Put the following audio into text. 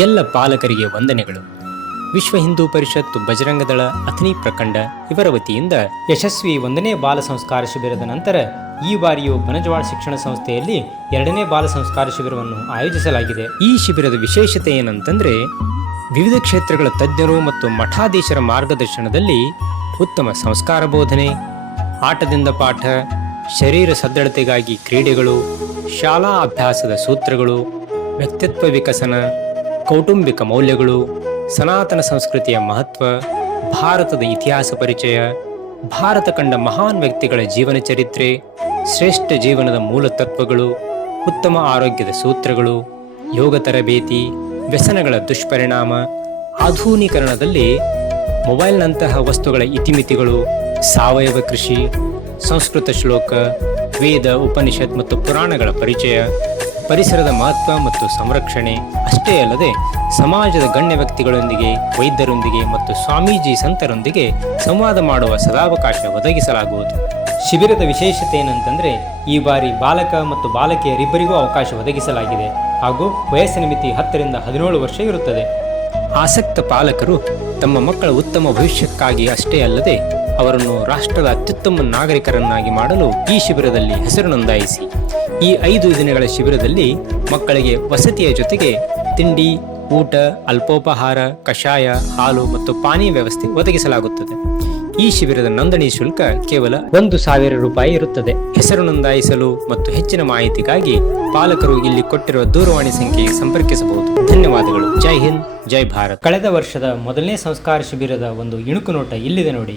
ಎಲ್ಲ ಪಾಲಕರಿಗೆ ವಂದನೆಗಳು. ವಿಶ್ವ ಹಿಂದೂ ಪರಿಷತ್ ಬಜರಂಗದಳ ಅಥಣಿ ಪ್ರಖಂಡ ಇವರ ವತಿಯಿಂದ ಯಶಸ್ವಿ 1ನೇ ಬಾಲ ಸಂಸ್ಕಾರ ಶಿಬಿರದ ನಂತರ ಈ ಬಾರಿಯೂ ಬನಜವಾಳ ಶಿಕ್ಷಣ ಸಂಸ್ಥೆಯಲ್ಲಿ 2ನೇ ಬಾಲ ಸಂಸ್ಕಾರ ಶಿಬಿರವನ್ನು ಆಯೋಜಿಸಲಾಗಿದೆ. ಈ ಶಿಬಿರದ ವಿಶೇಷತೆ ಏನಂತಂದ್ರೆ, ವಿವಿಧ ಕ್ಷೇತ್ರಗಳ ತಜ್ಞರು ಮತ್ತು ಮಠಾಧೀಶರ ಮಾರ್ಗದರ್ಶನದಲ್ಲಿ ಉತ್ತಮ ಸಂಸ್ಕಾರ ಬೋಧನೆ, ಆಟದಿಂದ ಪಾಠ, ಶರೀರ ಸದೃಢತೆಗಾಗಿ ಕ್ರೀಡೆಗಳು, ಶಾಲಾ ಅಭ್ಯಾಸದ ಸೂತ್ರಗಳು, ವ್ಯಕ್ತಿತ್ವ ವಿಕಸನ, ಕೌಟುಂಬಿಕ ಮೌಲ್ಯಗಳು, ಸನಾತನ ಸಂಸ್ಕೃತಿಯ ಮಹತ್ವ, ಭಾರತದ ಇತಿಹಾಸ ಪರಿಚಯ, ಭಾರತ ಕಂಡ ಮಹಾನ್ ವ್ಯಕ್ತಿಗಳ ಜೀವನ ಚರಿತ್ರೆ, ಶ್ರೇಷ್ಠ ಜೀವನದ ಮೂಲ ತತ್ವಗಳು, ಉತ್ತಮ ಆರೋಗ್ಯದ ಸೂತ್ರಗಳು, ಯೋಗ ತರಬೇತಿ, ವ್ಯಸನಗಳ ದುಷ್ಪರಿಣಾಮ, ಆಧುನೀಕರಣದಲ್ಲಿ ಮೊಬೈಲ್ನಂತಹ ವಸ್ತುಗಳ ಇತಿಮಿತಿಗಳು, ಸಾವಯವ ಕೃಷಿ, ಸಂಸ್ಕೃತ ಶ್ಲೋಕ, ವೇದ, ಉಪನಿಷತ್ ಮತ್ತು ಪುರಾಣಗಳ ಪರಿಚಯ, ಪರಿಸರದ ಮಹತ್ವ ಮತ್ತು ಸಂರಕ್ಷಣೆ, ಅಷ್ಟೇ ಅಲ್ಲದೆ ಸಮಾಜದ ಗಣ್ಯ ವ್ಯಕ್ತಿಗಳೊಂದಿಗೆ, ವೈದ್ಯರೊಂದಿಗೆ ಮತ್ತು ಸ್ವಾಮೀಜಿ ಸಂತರೊಂದಿಗೆ ಸಂವಾದ ಮಾಡುವ ಸದಾವಕಾಶ ಒದಗಿಸಲಾಗುವುದು. ಶಿಬಿರದ ವಿಶೇಷತೆ ಏನಂತಂದ್ರೆ, ಈ ಬಾರಿ ಬಾಲಕ ಮತ್ತು ಬಾಲಕಿಯರಿಬ್ಬರಿಗೂ ಅವಕಾಶ ಒದಗಿಸಲಾಗಿದೆ ಹಾಗೂ ವಯಸ್ಸಿನ ಮಿತಿ 10 ರಿಂದ 17 ವರ್ಷ ಇರುತ್ತದೆ. ಆಸಕ್ತ ಪಾಲಕರು ತಮ್ಮ ಮಕ್ಕಳ ಉತ್ತಮ ಭವಿಷ್ಯಕ್ಕಾಗಿ ಅಷ್ಟೇ ಅಲ್ಲದೆ ಅವರನ್ನು ರಾಷ್ಟ್ರದ ಅತ್ಯುತ್ತಮ ನಾಗರಿಕರನ್ನಾಗಿ ಮಾಡಲು ಈ ಶಿಬಿರದಲ್ಲಿ ಹೆಸರು ನೋಂದಾಯಿಸಿ. ಈ 5 ದಿನಗಳ ಶಿಬಿರದಲ್ಲಿ ಮಕ್ಕಳಿಗೆ ವಸತಿಯ ಜೊತೆಗೆ ತಿಂಡಿ, ಊಟ, ಅಲ್ಪೋಪಹಾರ, ಕಷಾಯ, ಹಾಲು ಮತ್ತು ಪಾನೀಯ ವ್ಯವಸ್ಥೆ ಒದಗಿಸಲಾಗುತ್ತದೆ. ಈ ಶಿಬಿರದ ನೋಂದಣಿ ಶುಲ್ಕ ಕೇವಲ 1,000 ರೂಪಾಯಿ ಇರುತ್ತದೆ. ಹೆಸರು ನೋಂದಾಯಿಸಲು ಮತ್ತು ಹೆಚ್ಚಿನ ಮಾಹಿತಿಗಾಗಿ ಪಾಲಕರು ಇಲ್ಲಿ ಕೊಟ್ಟಿರುವ ದೂರವಾಣಿ ಸಂಖ್ಯೆಗೆ ಸಂಪರ್ಕಿಸಬಹುದು. ಧನ್ಯವಾದಗಳು. ಜೈ ಹಿಂದ್, ಜೈ ಭಾರತ್. ಕಳೆದ ವರ್ಷದ ಮೊದಲನೇ ಸಂಸ್ಕಾರ ಶಿಬಿರದ ಒಂದು ಇಣುಕು ನೋಟ ಇಲ್ಲಿದೆ ನೋಡಿ.